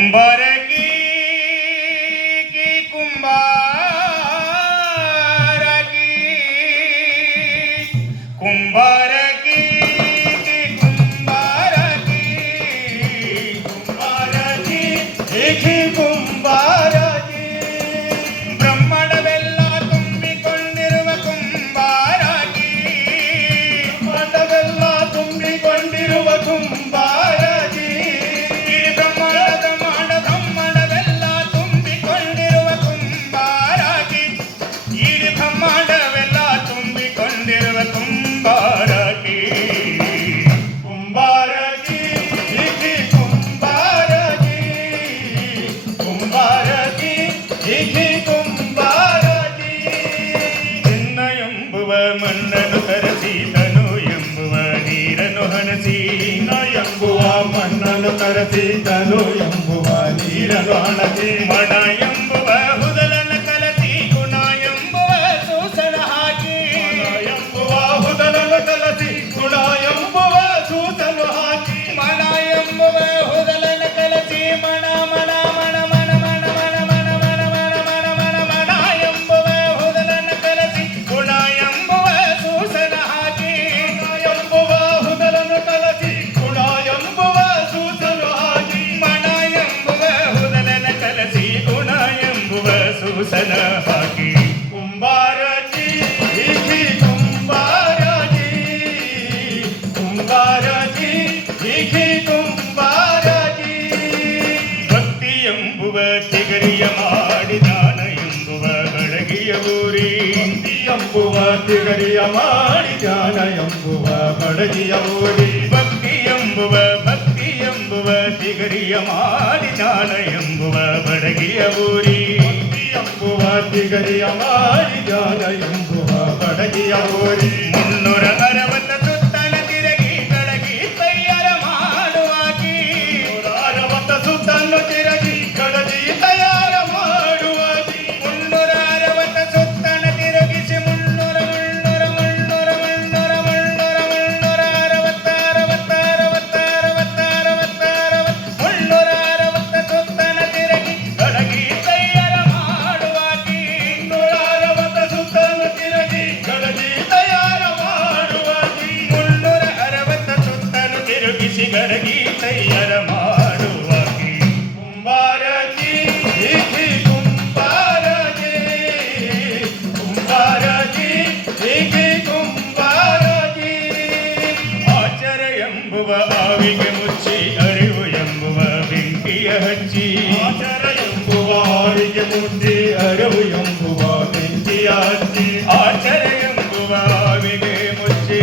कुंभार की कुंभार की कुंभार की कुंभार की कुंभार की कुंभार की ಬ್ರಹ್ಮಾಂಡವೆಲ್ಲ ತುಂಬಿಕೊಂಡಿರುವ ಕುಂಭಾರ की ಬ್ರಹ್ಮಾಂಡವೆಲ್ಲ ತುಂಬಿಕೊಂಡಿರುವ ಕುಂಭಾರ की ಮಣ್ಣನ್ನು ಕರಸಿ ತನು ಎಂಬುವ ನೀರನ್ನು ಹಣಸಿ ಎಂಬುವ ಮಣ್ಣನ್ನು ಕರಸಿ ತನು ಎಂಬುವ ನೀರನ್ನು ಹಣಸಿ ಮಣ ಎಂಬುವ ಹುದಲನ್ನು ಕಲಸಿ ಗುಣ ಎಂಬುವ ಸೂಸನ ಹಾಕಿ ಎಂಬುವ ಹುದಲನ್ನು ಕಲಸಿ ಗುಣ ಎಂಬುವ ಸೂಸನು ಹಾಕಿ ಮಣ ಎಂಬುವ ಹುದಲನ್ನು ಕಲಸಿ ಮಣ ಮಣ ಮಣ ಮಣ ಮಣ ಮಣ ಮಣ ಮಣ ಮಣ ಮಣ ಮಣ ಮಣ ಎಂಬುವ ಹುದಲನ್ನು ಕಲಸಿ ಗುಣ ಎಂಬುವ ಸೂಸನ ಹಾಕಿ ಎಂಬುವ ಹುದಲನ್ನು ಕಲಸಿ ಗುಣ ಎಂಬುವ ಸೂಸನು ಹಾಕಿ ಮಣ ಎಂಬುವ ಹುದಲನ್ನು ಕಲಸಿ ಗುಣ ಎಂಬುವ ಸೂಸನ ಹಾಕಿ ಕುಂಭಾರಜಿ ಕುಂಭಾರಜಿ ಕುಂಭಾರಜಿ ಕುಂಭಾರಜಿ ಭಕ್ತಿ ಎಂಬುವ ತಿಗರಿಯ ಮಾಡಿ ದಾನ ಎಂಬುವ ಬಡಗಿಯ ಊರಿ ಭಕ್ತಿ ಎಂಬುವ ತಿಗರಿಯ ಮಾಡಿ ದಾನ ಎಂಬುವ ಬಡಗಿಯ ಊರಿ ಭಕ್ತಿ ಎಂಬುವ ತಿಗರಿಯ ಮಾಡಿ ದಾನ ಎಂಬುವ ಬಡಗಿಯ ಊರಿ ಭಕ್ತಿ ಎಂಬುವ ತಿಗರಿಯ ಮಾಡಿ ದಾನ ಎಂಬುವ ಬಡಗಿಯ ಊರಿ 360 ಸುತ್ತನ ತಿರುಗಿ ಕಡಗಿ ತಯ್ಯಾರ ಮಾಡುವಾಕಿ 360 ಸುತ್ತನ್ನು ತಿರುಗಿ ಕಡಗಿ ತಯಾರ ಮಾಡುವಾಕಿ 360 ಸುತ್ತನ ತಿರುಗಿಸಿ 360 ಗಡಗಿ ತಯ್ಯಾರ ಮಾಡುವಾಕಿ ಕುಂಭಾರಜಿ ಕುಂಭಾರಜಿ ಕುಂಭಾರಜಿ ಕುಂಭಾರಜಿ ಆಚರ ಎಂಬುವ ಆವಿಗೆ ಮುಚ್ಚಿ ಅರಿವು ಎಂಬುವ ಬೆಂಕಿಯ ಹಚ್ಚಿ ಆಚರ ಎಂಬುವ ಆವಿಗೆ ಮುಚ್ಚಿ ಅರಿವು ಎಂಬುವ ಬೆಂಕಿಯ ಹಚ್ಚಿ ಆಚರ ಎಂಬುವ ಆವಿಗೆ ಮುಚ್ಚಿ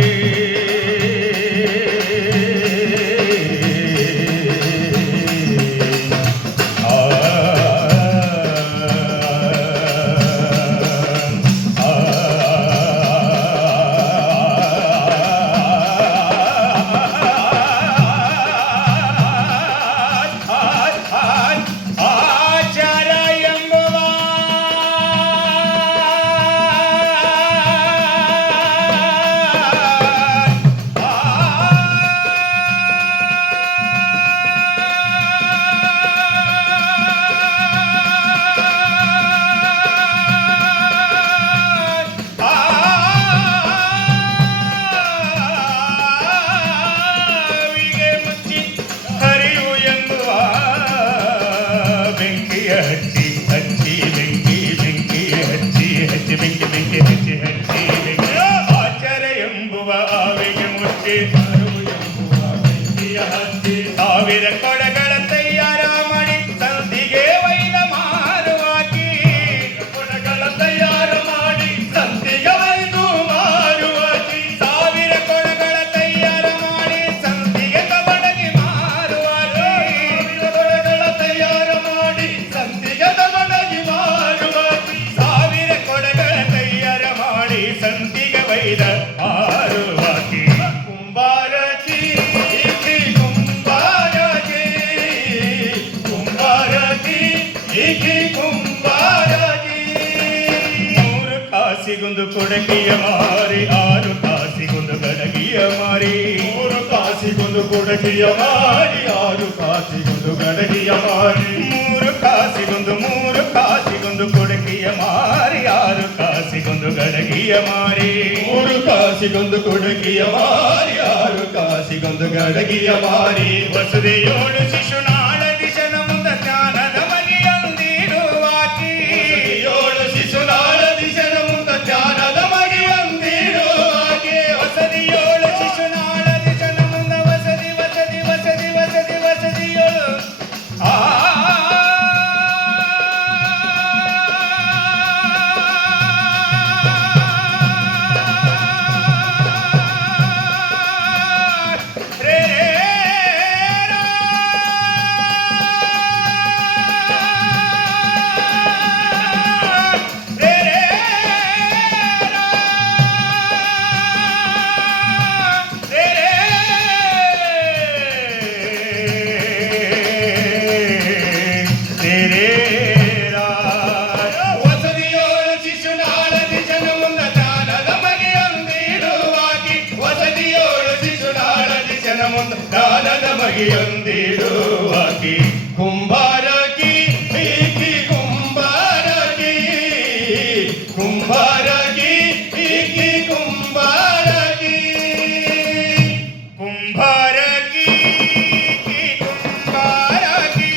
ಹಚ್ಚಿ ಹಚ್ಚಿ ಬೆಂಕಿ ಬೆಂಕಿ ಹಚ್ಚಿ ಹಚ್ಚಿ ಬೆಂಕಿ ಬೆಂಕಿ ಹಚ್ಚಿ ಹಚ್ಚಿ ಬೆಂಕಿ ಆಚರ ಎಂಬುವ ಆವಿಗೆ ಮುಚ್ಚಿ ಅರಿವು ಎಂಬುವ ಬೆಂಕಿಯ ಹಚ್ಚಿ 1000 ಕೊಡಗಳ ತಯ್ಯಾರ ಮಾಡಿ ಸಂತಿಗೆ ವೈದ ಮಾರುವಾಕಿ ಕೊಡಗಳ ತಯ್ಯಾರ ಮಾಡಿ ಸಂತಿಗೆ ವೈದು ಮಾರುವಾಕಿ 1000 ಕೊಡಗಳ ತಯ್ಯಾರ ಮಾಡಿ ಸಂತಿಗೆ ಕಬಡಗಿ ಮಾರುವಾಕಿ ಕೊಡಗಳ ತಯ್ಯಾರ ಮಾಡಿ ಸಂತಿಗೆ ಕಬಡಗಿ ಮಾರುವಾಕಿ 1000 ಕೊಡಗಳ ತಯ್ಯಾರ ಮಾಡಿ ಸಂತಿಗೆ ವೈದ ಮಾರುವಾಕಿ ಕುಂಭಾರಜಿ ಕುಂಭಾರಜಿ ಕುಂಭಾರಜಿ ಕುಂಭಾರಜಿ 3 ಕಾಸಿಗೊಂದು ಕೊಡಗಿಯ ಮಾರಿ 6 ಕಾಸಿಗೊಂದು ಗಡಗಿಯ ಮಾರಿ 3 ಕಾಸಿಗೊಂದು ಕೊಡಗಿಯ ಮಾರಿ 6 ಕಾಸಿಗೊಂದು ಕಾಸಿಗೊಂದು ಗಡಗಿಯ ಮಾರಿ, ಮೂರು ಕಾಸಿಗೊಂದು ಕೊಡಗಿಯ ಮಾರಿ, ಆರು ಕಾಸಿಗೊಂದು ಗಡಗಿಯ ಮಾರಿ, ಮೂರು ಕಾಸಿಗೊಂದು ಕೊಡಗಿಯ ಮಾರಿ, ಆರು ಕಾಸಿಗೊಂದು ಗಡಗಿಯ ಮಾರಿ. ವಸದಿಯೋಳು ಶಿಶುನಾಳ ದಿಶನ ಮುಂದ ಜ್ಞಾನದ ಮಗಿಯೊಂದಿಡುವಾಕಿ, ಏಳು ಶಿಶುನಾಳ ದಿಶನ ಮುಂದ ಜ್ಞಾನದ ಮಗಿಯೊಂದಿಡುವಾಕೆ. ವಸದಿಯೋಳು ಶಿಶುನಾಳ ದಿಶನ ಮುಂದ ವಸದಿಯೋಳು ಆ ವಸದಿಯೋಳು ಶಿಶುನಾಳ ದಿಶನ ಮುಂದ ಜ್ಞಾನದ ಮಗಿಯೊಂದಿಡುವಾಕೆ. ವಸದಿಯೋಳು ಶಿಶುನಾಳ ದಿಶನ ಮುಂದ ಜ್ಞಾನದ ಮಗಿಯೊಂದಿಡುವಾಕೆ. ಕುಂಬಾರಕಿ ಈಕಿ ಕುಂಬಾರಕಿ, ಕುಂಬಾರಕಿ ಈಕಿ ಕುಂಬಾರಕಿ. ಕುಂಬಾರಕಿ ಕುಂಬಾರಕಿ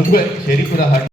ಒಂದು ಶರೀಪುರ ಹಾಡು